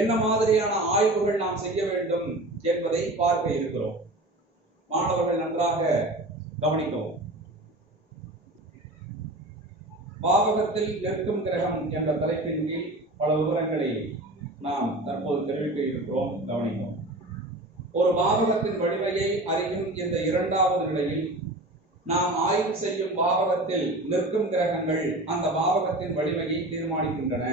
என்ன மாதிரியான ஆய்வுகள் நாம் செய்ய வேண்டும் என்பதை பார்க்க இருக்கிறோம். மாணவர்கள் நன்றாக கவனிக்கவும். பாவகத்தில் நிற்கும் கிரகம் என்ற தலைப்பின் கீழ் பல விவரங்களை நாம் தற்போது தெரிவிக்க இருக்கிறோம். கவனிக்கவும். ஒரு பாவகத்தின் வலிமையை அறியும் இந்த 2வது நிலையில் நாம் ஆய்வு செய்யும் பாவகத்தில் நிற்கும் கிரகங்கள் அந்த பாவகத்தின் வலிமையை தீர்மானிக்கின்றன.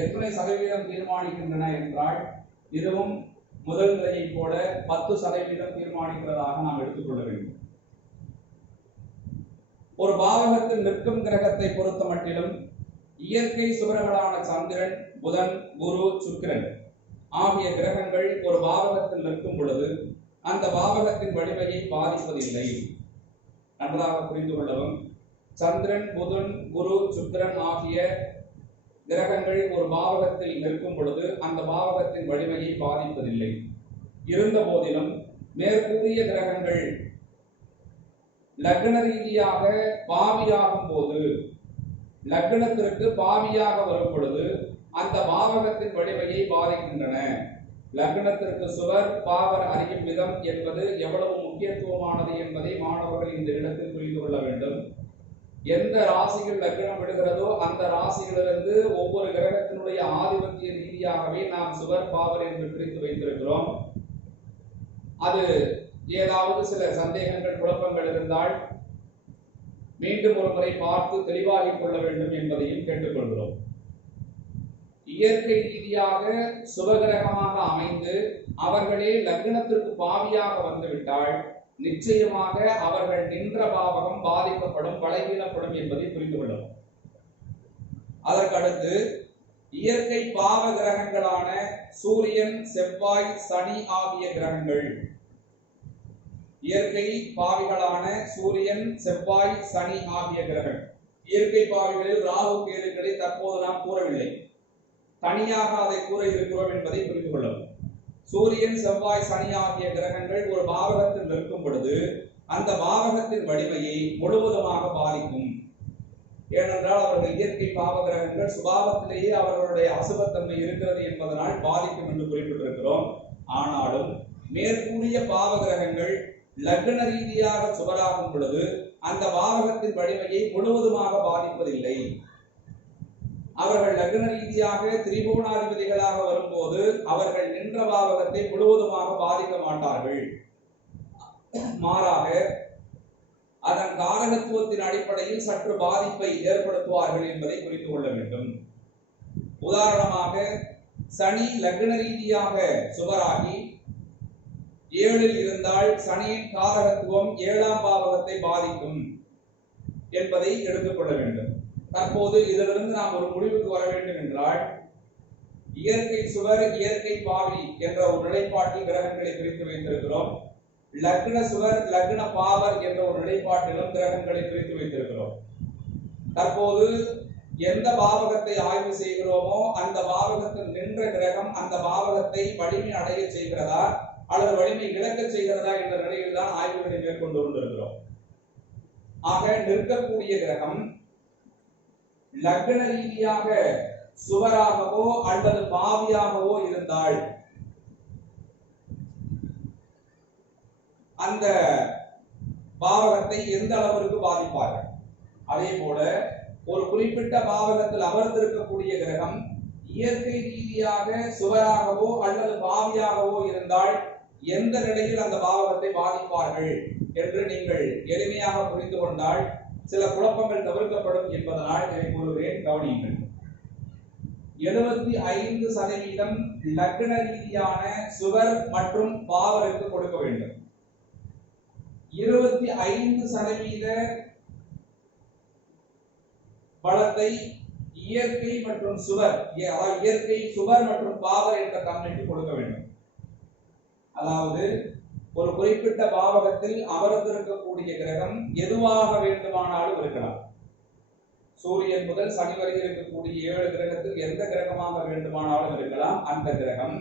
எத்தனை சதவீதம் தீர்மானிக்கின்றன என்றால் இதுவும் முதல் நிலையை போல 10% தீர்மானிக்கிறதாக நாம் எடுத்துக்கொள்ள வேண்டும். ஒரு பாவகத்தில் நிற்கும் கிரகத்தை பொறுத்த மட்டிலும் இயற்கை சுபர்களான சந்திரன், புதன், குரு, சுக்கிரன் ஆகிய கிரகங்கள் ஒரு பாவகத்தில் நிற்கும் பொழுது அந்த பாவகத்தின் வலிமையை பாதிப்பதில்லை. நன்றாக புரிந்து கொள்ளவும். சந்திரன், புதன், குரு, சுக்கிரன் ஆகிய கிரகங்கள் ஒரு பாவகத்தில் நிற்கும் பொழுது அந்த பாவகத்தின் வலிமையை பாதிப்பதில்லை. இருந்த போதிலும் மேற்கூறிய கிரகங்கள் லக்ன ரீதியாக பாவியாகும் போது, லக்னத்திற்கு பாவியாக வரும் பொழுது அந்த பாவகத்தின் வலிமையை பாதிக்கின்றன. லக்னத்திற்கு சுவர் பாவர் அறியும் விதம் என்பது எவ்வளவு முக்கியத்துவமானது என்பதை மாணவர்கள் இந்த இடத்தில் புரிந்து கொள்ள வேண்டும். எந்த ராசியில் லக்னம் விடுகிறதோ அந்த ராசியிலிருந்து ஒவ்வொரு கிரகத்தினுடைய ஆதிபத்திய ரீதியாகவே நாம் சுவர் பாவர் என்று பிரித்து வைத்திருக்கிறோம். அது ஏதாவது சில சந்தேகங்கள் குழப்பங்கள் இருந்தால் மீண்டும் ஒரு முறை பார்த்து தெளிவாகிக் கொள்ள வேண்டும் என்பதையும் கேட்டுக்கொள்கிறோம். இயற்கை ரீதியாக சுபகிரகமாக அமைந்து அவர்களே லக்னத்திற்கு பாவியாக வந்துவிட்டால் நிச்சயமாக அவர்கள் நின்ற பாவகம் பாதிக்கப்படும், பலவீனப்படும் என்பதை புரிந்து கொள்ளும். அதற்கடுத்து இயற்கை பாவ கிரகங்களான சூரியன், செவ்வாய், சனி ஆகிய கிரகங்கள், இயற்கை பாவிகளான சூரியன், செவ்வாய், சனி ஆகிய கிரகங்கள். இயற்கை பாவிகளில் ராகு கேதுக்களை தற்போது நாம் கூறவில்லை, தனியாக அதை கூற இருக்கிறோம் என்பதை புரிந்து கொள்ளவும். சூரியன், செவ்வாய், சனி ஆகிய கிரகங்கள் ஒரு பாவகத்தில் இருக்கும் பொழுது அந்த பாவகத்தின் வலிமையை முழுவதுமாக பாதிக்கும். ஏனென்றால் அவர்கள் இயற்கை பாவ கிரகங்கள் சுபாவத்திலேயே அவர்களுடைய அசுபத்தன்மை இருக்கிறது என்பதனால் பாதிக்கும் என்று குறிப்பிட்டிருக்கிறோம். ஆனாலும் மேற்கூறிய பாவ கிரகங்கள் லக்ன ரீதியாக சுபராகும் பொழுது அந்த பாவகத்தின் வலிமையை முழுவதுமாக பாதிப்பதில்லை. அவர்கள் லக்ன ரீதியாக திரிபுவனாதிபதிகளாக வரும்போது அவர்கள் நின்ற பாவகத்தை முழுவதுமாக பாதிக்க மாட்டார்கள். மாறாக அதன் காரகத்துவத்தின் அடிப்படையில் சற்று பாதிப்பை ஏற்படுத்துவார்கள் என்பதை புரிந்து கொள்ள வேண்டும். உதாரணமாக சனி லக்ன ரீதியாக சுபராகி 7ல் இருந்தால் சனியின் காரகத்துவம் 7ஆம் பாவகத்தை பாதிக்கும் என்பதை எடுத்துக்கொள்ள வேண்டும். தற்போது இதிலிருந்து நாம் ஒரு முடிவுக்கு வர வேண்டும் என்றால் இயற்கை சுவர், இயற்கை பாவி என்ற ஒரு நிலைப்பாட்டில் கிரகங்களை பிரித்து வைத்திருக்கிறோம். லக்ன சுவர், லக்ன பாவர் என்ற ஒரு நிலைப்பாட்டிலும் கிரகங்களை பிரித்து வைத்திருக்கிறோம். தற்போது எந்த பாவகத்தை ஆய்வு செய்கிறோமோ அந்த பாவகத்தில் நின்ற கிரகம் அந்த பாவகத்தை வலிமை அடைய செய்கிறதா அல்லது வலிமை இழக்க செய்கிறதா என்ற நிலையில் தான் ஆய்வுகளை மேற்கொண்டு கொண்டிருக்கிறோம். ஆக நிற்கக்கூடிய கிரகம் லக்ன ரீதியாக சுவராகவோ அல்லது பாவியாகவோ இருந்தால் அந்த பாவகத்தை எந்த அளவிற்கு பாதிப்பார்கள். அதே போல ஒரு குறிப்பிட்ட பாவகத்தில் அமர்ந்திருக்கக்கூடிய கிரகம் இயற்கை ரீதியாக சுவராகவோ அல்லது பாவியாகவோ இருந்தால் எந்த நிலையில் அந்த பாவகத்தை பாதிப்பார்கள் என்று நீங்கள் எளிமையாக புரிந்து கொண்டால் சில குழப்பங்கள் தவிர்க்கப்படும் என்பதனால் இதை கூறுகிறேன், கவனியுங்கள். 75% லக்ன ரீதியான சுவர் மற்றும் பாவருக்கு கொடுக்க வேண்டும். 25% பலத்தை இயற்கை மற்றும் சுவர், இயற்கை சுவர் மற்றும் பாவர் என்ற தன்மைக்கு கொடுக்க வேண்டும். அதாவது ஒரு குறிப்பிட்ட பாவகத்தில் அமர்ந்திருக்கக்கூடிய கிரகம் எதுவாக வேண்டுமானாலும் இருக்கலாம். சூரியன் முதல் சனி வரை இருக்கக்கூடிய 7 கிரகத்தில் எந்த கிரகமாக வேண்டுமானாலும் இருக்கலாம். அந்த கிரகம்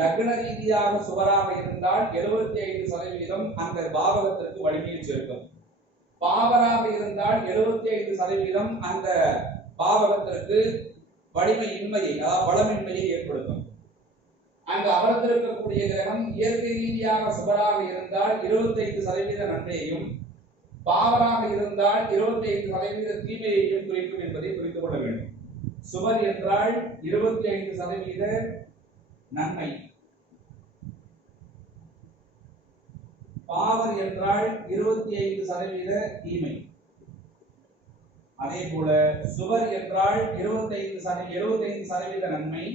லக்ன ரீதியாக சுவராக இருந்தால் 75% அந்த பாவகத்திற்கு வலிமையை சேர்க்கும். பாவராக இருந்தால் 75% அந்த பாவகத்திற்கு வலிமை இன்மையை, அதாவது பலமின்மையை ஏற்படுத்தும். அங்கு அமர்ந்திருக்கக்கூடிய கிரகம் இயற்கை ரீதியாக சுபராக இருந்தால் 25% நன்மையையும், பாவராக இருந்தால் 25% தீமையையும் குறிக்கும் என்பதை புரிந்து கொள்ள வேண்டும். சுவர் என்றால் 25% நன்மை, பாவர் என்றால் 25% தீமை. அதே போல சுவர் என்றால் 75% நன்மை,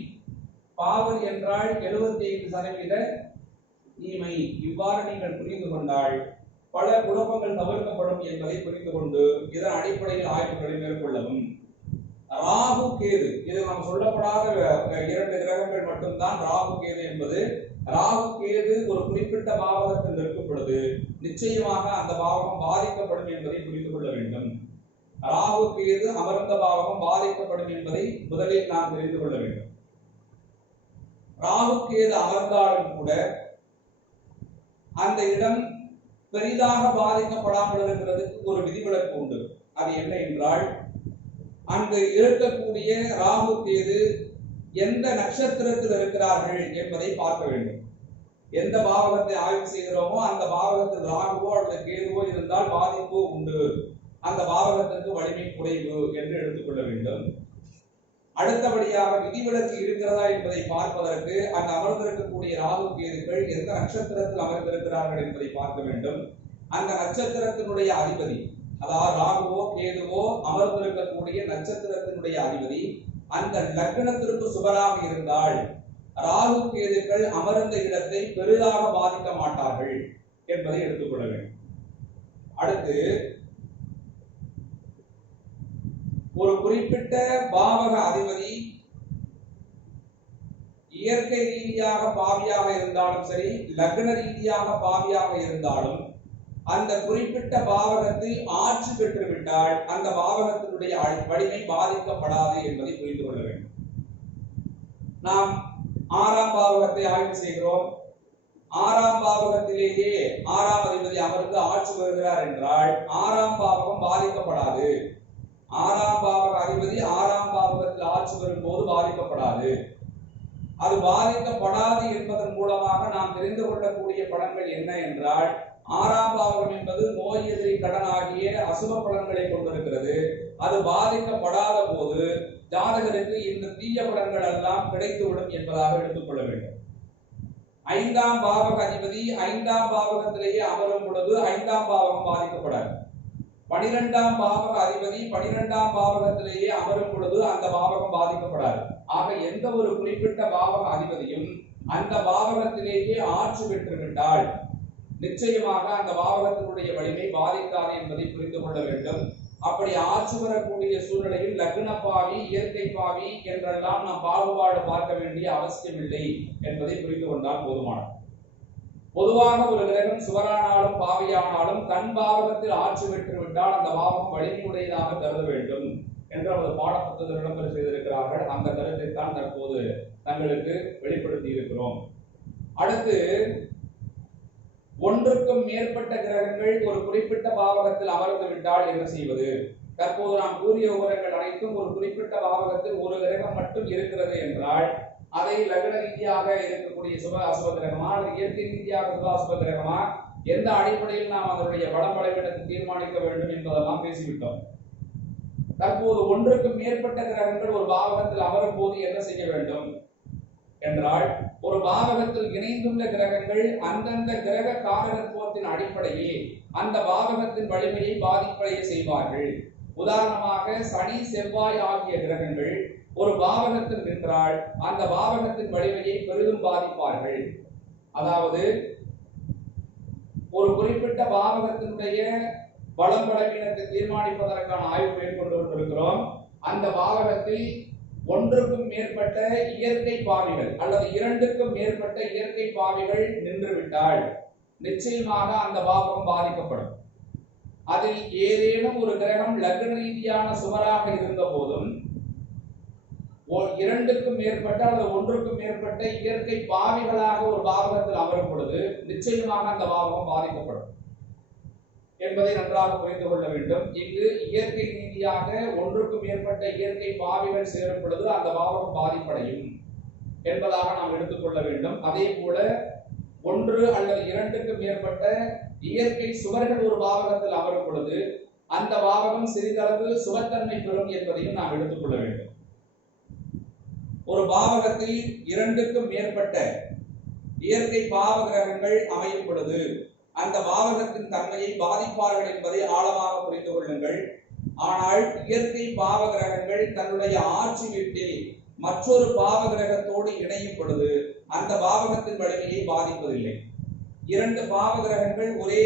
பாவர் என்றால் 75% தீமை. இவ்வாறு நீங்கள் புரிந்து கொண்டால் பல குழப்பங்கள் தவிர்க்கப்படும் என்பதை புரிந்து கொண்டு இதன் அடிப்படையில் ஆய்வுகளை மேற்கொள்ளவும். ராகு கேது, இது நாம் சொல்லப்படாத 2 கிரகங்கள் மட்டும்தான் ராகு கேது என்பது. ராகு கேது ஒரு குறிப்பிட்ட பாவகத்தில் இருக்கும் பொழுது நிச்சயமாக அந்த பாவகம் பாதிக்கப்படும் என்பதை புரிந்து கொள்ள வேண்டும். ராகு கேது அமர்ந்த பாவகம் பாதிக்கப்படும் என்பதை முதலில் நாம் தெரிந்து கொள்ள வேண்டும். ராகு கேது அமர்ந்தாலும் கூட அந்த இடம் பெரிதாக பாதிக்கப்படாமல் இருக்கிறதுக்கு ஒரு விதிவிலக்கு உண்டு. அது என்ன என்றால், அங்கு இருக்கக்கூடிய ராகு கேது எந்த நட்சத்திரத்தில் இருக்கிறார்கள் என்பதை பார்க்க வேண்டும். எந்த பாவகத்தை ஆய்வு செய்கிறோமோ அந்த பாவகத்தில் ராகுவோ அல்லது கேதுவோ இருந்தால் பாதிப்பு உண்டு, அந்த பாவகத்திற்கு வலிமை குறைவு என்று எடுத்துக்கொள்ள வேண்டும். அடுத்தபடியாக விதிவிலக்கு இருக்கிறதா என்பதை பார்ப்பதற்கு அங்கு அமர்ந்திருக்கக்கூடிய ராகு கேதுக்கள் எந்த நட்சத்திரத்தில் அமர்ந்திருக்கிறார்கள் என்பதை பார்க்க வேண்டும். அந்த நட்சத்திரத்தினுடைய அதிபதி, அதாவது ராகுவோ கேதுவோ அமர்ந்திருக்கக்கூடிய நட்சத்திரத்தினுடைய அதிபதி அந்த லக்னத்திற்கு சுபராக இருந்தால் ராகு கேதுக்கள் அமர்ந்த இடத்தை பெரிதாக பாதிக்க மாட்டார்கள் என்பதை எடுத்துக்கொள்ள வேண்டும். அடுத்து, ஒரு குறிப்பிட்ட பாவக அதிபதி இயற்கை ரீதியாக பாவியாக இருந்தாலும் சரி, லக்ன ரீதியாக பாவியாக இருந்தாலும் அந்த குறிப்பிட்ட பாவகத்தில் ஆட்சி பெற்றுவிட்டால் அந்த பாவகத்தினுடைய வலிமை பாதிக்கப்படாது என்பதை புரிந்து கொள்ள வேண்டும். நாம் 6ஆம் பாவகத்தை ஆய்வு செய்கிறோம். 6ஆம் பாவகத்திலேயே 6ஆம் அதிபதி அமர்ந்து ஆட்சி வருகிறார் என்றால் 6ஆம் பாவகம் பாதிக்கப்படாது. 6ஆம் பாவக அதிபதி 6ஆம் பாவகத்தில் ஆட்சி வரும்போது பாதிக்கப்படாது. அது பாதிக்கப்படாது என்பதன் மூலமாக நாம் தெரிந்து கொள்ளக்கூடிய பலன்கள் என்ன என்றால், 6ஆம் பாவகம் என்பது நோய் எதிரி கடன் ஆகிய அசுப பலன்களை கொண்டிருக்கிறது. அது பாதிக்கப்படாத போது ஜாதகருக்கு இந்த தீய பலன்கள் எல்லாம் கிடைத்துவிடும் என்பதாக எடுத்துக்கொள்ள வேண்டும். 5ஆம் பாவக அதிபதி 5ஆம் பாவகத்திலேயே அமரும் பொழுது 5ஆம் பாவகம் பாதிக்கப்படாது. 12ஆம் பாவக அதிபதி 12ஆம் பாவகத்திலேயே அமரும் பொழுது அந்த பாவகம் பாதிக்கப்படாது. ஆக எந்த ஒரு குறிப்பிட்ட பாவக அதிபதியும் அந்த பாவகத்திலேயே ஆட்சி பெற்றுவிட்டால் நிச்சயமாக அந்த பாவகத்தினுடைய வலிமை பாதிக்காது என்பதை புரிந்து கொள்ள வேண்டும். அப்படி ஆட்சி வரக்கூடிய சூழ்நிலையில் லக்ன பாவி, இயற்கை பாவி என்றெல்லாம் நாம் பாகுபாடு பார்க்க வேண்டிய அவசியமில்லை என்பதை புரிந்து கொண்டால் போதுமானது. பொதுவாக ஒரு கிரகம் சுவரானாலும் பாவியானாலும் தன் பாவகத்தில் ஆட்சி பெற்றுவிட்டால் அந்த பாவகம் வலிமையுடையதாக கருத வேண்டும் என்று அவர் பாடப்புத்தகத்தில் விளம்பர செய்திருக்கிறார்கள். அந்த கருத்தை தான் தற்போது தங்களுக்கு வெளிப்படுத்தி இருக்கிறோம். அடுத்து, ஒன்றுக்கும் மேற்பட்ட கிரகங்கள் ஒரு குறிப்பிட்ட பாவகத்தில் அமர்ந்து விட்டால் என்ன செய்வது? தற்போது நாம் கூறிய விவரங்கள் அனைத்தும் ஒரு குறிப்பிட்ட பாவகத்தில் ஒரு கிரகம் மட்டும் இருக்கிறது என்றால் அதை லக்ன ரீதியாக இருக்கக்கூடிய சுப அசுப கிரகமா அல்லது இயற்கை ரீதியாக சுப அசுப கிரகமா, எந்த அடிப்படையில் நாம் அதனுடைய பலம் பலவீனத்தை தீர்மானிக்க வேண்டும் என்பதெல்லாம் பேசிவிட்டோம். தற்போது ஒன்றுக்கு மேற்பட்ட கிரகங்கள் ஒரு பாவகத்தில் அமரும் போது என்ன செய்ய வேண்டும் என்றால், ஒரு பாவகத்தில் இணைந்துள்ள கிரகங்கள் அந்தந்த கிரக காரகத்துவத்தின் அடிப்படையில் அந்த பாவகத்தின் வலிமையை பாதிப்படைய செய்வார்கள். உதாரணமாக சனி செவ்வாய் ஆகிய கிரகங்கள் ஒரு பாவகத்தில் நின்றால் அந்த பாவகத்தின் வலிமையை பெரிதும் பாதிப்பார்கள். அதாவது ஒரு குறிப்பிட்ட பாவகத்தினுடைய பலம் பலவீனத்தை தீர்மானிப்பதற்கான ஆய்வு மேற்கொண்டு கொண்டிருக்கிறோம். அந்த பாவகத்தில் ஒன்றுக்கும் மேற்பட்ட இயற்கை பாவிகள் அல்லது இரண்டுக்கும் மேற்பட்ட இயற்கை பாவிகள் நின்றுவிட்டால் நிச்சயமாக அந்த பாவகம் பாதிக்கப்படும். அதில் ஏதேனும் ஒரு கிரகம் லக்ன ரீதியான சுவராக இருந்த போதும் இரண்டுக்கும் மேற்பட்ட அல்லது ஒன்றுக்கும் மேற்பட்ட இயற்கை பாவிகளாக ஒரு பாவகத்தில் அமரும் பொழுது நிச்சயமாக அந்த பாவகம் பாதிக்கப்படும் என்பதை நன்றாக புரிந்து கொள்ள வேண்டும். இங்கு இயற்கை ரீதியாக ஒன்றுக்கும் மேற்பட்ட இயற்கை பாவிகள் சேரும் பொழுது அந்த பாவகம் பாதிப்படையும் என்பதாக நாம் எடுத்துக்கொள்ள வேண்டும். அதே போல ஒன்று அல்லது இரண்டுக்கும் மேற்பட்ட இயற்கை சுவர்கள் ஒரு பாவகத்தில் அமரும் பொழுது அந்த பாவகம் சிறிதளவு சுபத்தன்மை பெறும் என்பதையும் நாம் எடுத்துக்கொள்ள வேண்டும். ஒரு பாவகத்தில் இரண்டுக்கும் மேற்பட்ட இயற்கை பாவ கிரகங்கள் அமையும் பொழுது அந்த பாவகத்தின் தன்மையை பாதிப்பார்கள் என்பதை ஆழமாக புரிந்து கொள்ளுங்கள். ஆனால் இயற்கை பாவ கிரகங்கள் தன்னுடைய ஆட்சி வீட்டில் மற்றொரு பாவ கிரகத்தோடு இணையும் பொழுது அந்த பாவகத்தின் வலிமையை பாதிப்பதில்லை. இரண்டு பாவ கிரகங்கள் ஒரே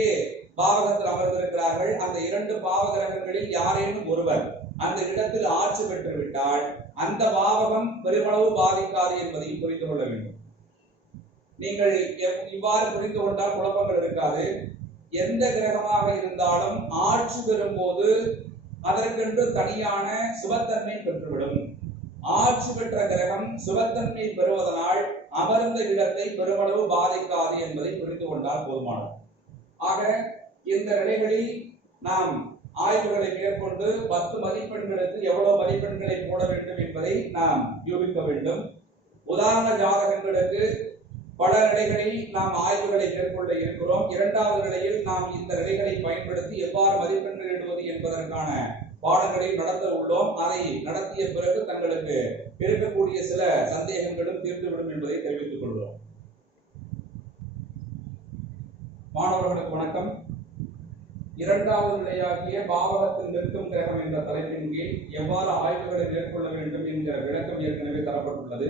பாவகத்தில் அமர்ந்திருக்கிறார்கள். அந்த இரண்டு பாவ கிரகங்களில் யாரேனும் ஒருவர் அந்த இடத்தில் ஆட்சி பெற்றுவிட்டால் அந்த பாவகம் பெருமளவு பாதிக்காது என்பதையும் புரிந்து கொள்ள வேண்டும். நீங்கள் இவ்வாறு புரிந்து கொண்டால் குழப்பங்கள் இருக்காது. எந்த கிரகமாக இருந்தாலும் ஆட்சி பெறும்போது அதற்கென்று தனியான சுபத்தன்மை பெற்றுவிடும். ஆட்சி பெற்ற கிரகம் சுபத்தன்மை பெறுவதனால் அமர்ந்த இடத்தை பெருமளவு பாதிக்காது என்பதை புரிந்து கொண்டால் போதுமானது. ஆக இந்த நிலைகளில் நாம் ஆய்வுகளை மேற்கொண்டு 10 மதிப்பெண்களுக்கு எவ்வளவு மதிப்பெண்களை போட வேண்டும் என்பதை நாம் யூகிக்க வேண்டும். உதாரண ஜாதகங்களுக்கு பல நிலைகளில் நாம் ஆய்வுகளை மேற்கொள்ள இருக்கிறோம். இரண்டாவது நிலையில் நாம் இந்த நிலைகளை பயன்படுத்தி எவ்வாறு மதிப்பெண்கள் இடுவது என்பதற்கான பாடங்களை நடத்த உள்ளோம். அதை நடத்திய பிறகு தங்களுக்கு இருக்கக்கூடிய சில சந்தேகங்களும் தீர்த்துவிடும் என்பதை தெரிவித்துக் கொள்கிறோம். மாணவர்களுக்கு வணக்கம். இரண்டாவது நிலையாகிய பாவகத்தில் நிற்கும் கிரகம் என்ற தலைப்பின் கீழ் எவ்வாறு ஆய்வுகளை மேற்கொள்ள வேண்டும் என்கிற விளக்கம் ஏற்கனவே தரப்பட்டுள்ளது.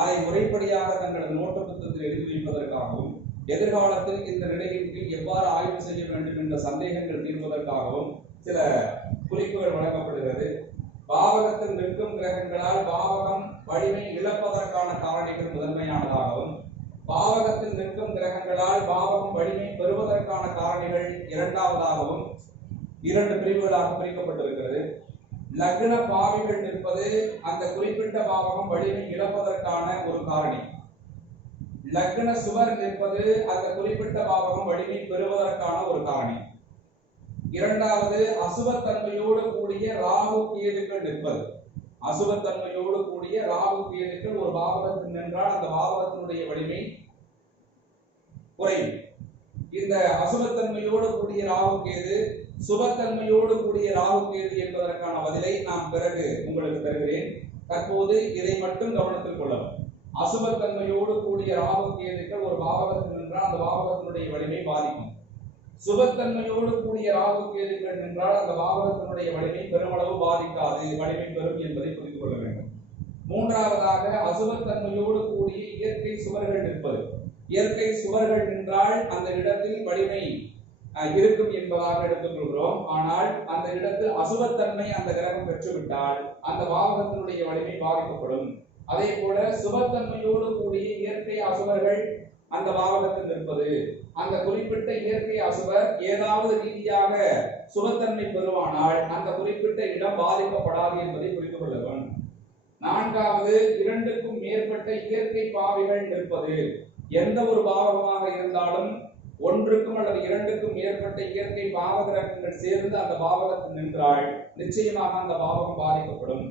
அதை முறைப்படியாக தங்களது நோட்டு புத்தகத்தில் எழுதி வைப்பதற்காகவும் எதிர்காலத்தில் இந்த நிலையின் கீழ் எவ்வாறு ஆய்வு செய்ய வேண்டும் என்ற சந்தேகங்கள் தீர்வதற்காகவும் சில குறிப்புகள் வழங்கப்படுகிறது. பாவகத்தில் நிற்கும் கிரகங்களால் பாவகம் வலிமை இழப்பதற்கான காரணிகள் முதன்மையானதாகவும், பாவகத்தில் நிற்கும் கிரகங்களால் பாவகம் வலிமை பெறுவதற்கான காரணிகள் இரண்டாவதாகவும் 2 பிரிவுகளாக பிரிக்கப்பட்டிருக்கிறது. லக்ன பாவிகள் நிற்பது அந்த குறிப்பிட்ட பாவகம் வலிமை இழப்பதற்கான ஒரு காரணி. லக்ன சுவர் நிற்பது அந்த குறிப்பிட்ட பாவகம் வலிமை பெறுவதற்கான ஒரு காரணி. இரண்டாவது அசுபத்தன்மையோடு கூடிய ராகு கேதுக்கள் நிற்பது. அசுபத்தன்மையோடு கூடிய ராகு கேதுக்கள் ஒரு பாவகத்தில் நின்றால் அந்த பாவகத்தினுடைய வலிமை குறையும். இந்த அசுபத்தன்மையோடு கூடிய ராகு கேது, சுபத்தன்மையோடு கூடிய ராகு கேது என்பதற்கான பதிலை நாம் பிறகு உங்களுக்கு தருகிறேன். தற்போது இதை மட்டும் கவனத்தில் கொள்ளவும். அசுபத்தன்மையோடு கூடிய ராகு கேதுக்கள் ஒரு பாவகத்தில் நின்றால் அந்த பாவகத்தினுடைய வலிமை பாதிக்கும். சுபத்தன்மையோடு கூடிய ராகு கேதுக்கள் நின்றால் அந்த பாவகத்தினுடைய வலிமை பெருமளவு பாதிக்காது, வலிமை பெறும் என்பதை புரிந்து கொள்ள வேண்டும். மூன்றாவதாக அசுபத்தன்மையோடு கூடிய இயற்கை சுவர்கள் நிற்பது. இயற்கை சுவர்கள் நின்றால் அந்த இடத்தில் வலிமை இருக்கும் என்பதாக எடுத்துக்கொள்கிறோம். ஆனால் அந்த இடத்தில் அசுபத்தன்மை அந்த கிரகம் பெற்றுவிட்டால் அந்த பாவகத்தினுடைய வலிமை பாதிக்கப்படும். அதே போல சுபத்தன்மையோடு கூடிய இயற்கை அசுவர்கள் அந்த பாவகத்தில் நிற்பது, அந்த குறிப்பிட்ட இயற்கை அசுவர் ஏதாவது ரீதியாக சுபத்தன்மை பெறுவானால் அந்த குறிப்பிட்ட இடம் பாதிக்கப்படாது என்பதை புரிந்து கொள்ள வேண்டும். நான்காவது 2க்கும் மேற்பட்ட இயற்கை பாவிகள் நிற்பது. எந்த ஒரு பாவகமாக இருந்தாலும் 1க்கும் அல்லது 2க்கும் மேற்பட்ட இயற்கை பாவ கிரகங்கள் சேர்ந்து அந்த பாவகத்தில் நின்றால் நிச்சயமாக அந்த பாவகம் பாதிக்கப்படும்.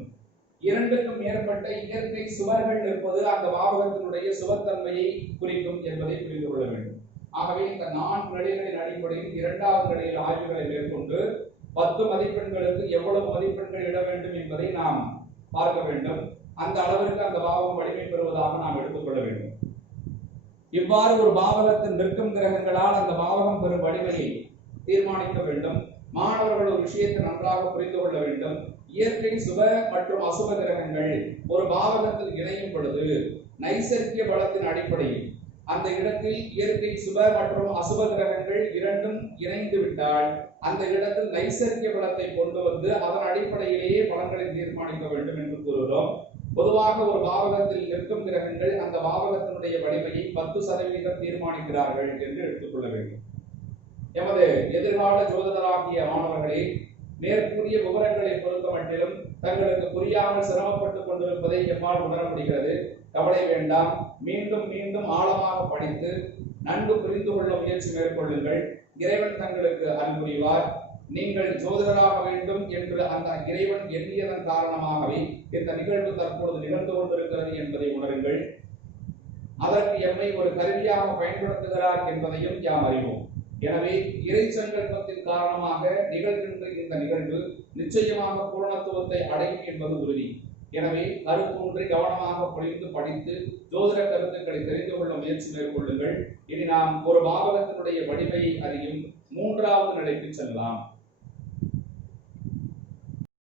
2க்கும் மேற்பட்ட இயற்கை சுவர்கள் நிற்பது அந்த பாவகத்தினுடைய சுபத்தன்மையை குறிக்கும் என்பதை புரிந்து கொள்ள வேண்டும். ஆகவே இந்த 4 நிலைகளின் அடிப்படையில் இரண்டாவது நிலையில் ஆய்வுகளை மேற்கொண்டு 10 மதிப்பெண்களுக்கு எவ்வளவு மதிப்பெண்கள் இட வேண்டும் என்பதை நாம் பார்க்க வேண்டும். அந்த அளவிற்கு அந்த பாவகம் வலிமை பெறுவதாக நாம் எடுத்துக்கொள்ள வேண்டும். இவ்வாறு ஒரு பாவகத்தில் நிற்கும் கிரகங்களால் அந்த பாவகம் பெறும் வலிமையை தீர்மானிக்க வேண்டும். மாணவர்கள் ஒரு விஷயத்தை நன்றாக புரிந்து கொள்ள வேண்டும். இயற்கை சுப மற்றும் அசுப கிரகங்கள் ஒரு பாவகத்தில் இணையும் பொழுது நைசர்கிய பலத்தின் அடிப்படையில் அந்த இடத்தில் இயற்கை சுப மற்றும் அசுப கிரகங்கள் இரண்டும் இணைந்து விட்டால் அந்த இடத்தில் நைசர்கிய பலத்தை கொண்டு வந்து அதன் அடிப்படையிலேயே பலன்களை தீர்மானிக்க வேண்டும் என்று கூறுகிறோம். பொதுவாக ஒரு பாவகத்தில் நிற்கும் கிரகங்கள் அந்த பாவகத்தினுடைய வலிமையை 10% தீர்மானிக்கிறார்கள் என்று எடுத்துக்கொள்ள வேண்டும். எமது எதிர்கால ஜோதிடராகிய மாணவர்களே, மேற்கூறிய விவரங்களை பொறுத்த மட்டிலும் தங்களுக்கு புரியாமல் சிரமப்பட்டுக் கொண்டிருப்பதை எம்மால் உணர முடிகிறது. கவலை வேண்டாம். மீண்டும் மீண்டும் ஆழமாக படித்து நன்கு புரிந்து கொள்ள முயற்சி மேற்கொள்ளுங்கள். இறைவன் தங்களுக்கு அருள் புரிவார். நீங்கள் ஜோதிடராக வேண்டும் என்று அந்த இறைவன் எண்ணியதன் காரணமாகவே இந்த நிகழ்வு தற்பொழுது நிகழ்ந்து கொண்டிருக்கிறது என்பதை உணருங்கள். அதற்கு எம்மை ஒரு கருவியாக பயன்படுத்துகிறார் என்பதையும் யாம் அறிவோம். எனவே இறை சங்கல்பத்தின் காரணமாக நிகழ்கின்ற இந்த நிகழ்வு நிச்சயமாக பூரணத்துவத்தை அடையும் என்பது உறுதி. எனவே கருத்தூன்றி கவனமாக புரிந்து படித்து ஜோதிட கருத்துக்களை தெரிந்து கொள்ள முயற்சி மேற்கொள்ளுங்கள். இனி நாம் ஒரு பாவகத்தினுடைய வலிமையை அறியும் 3வது நிலைக்கு செல்லலாம்.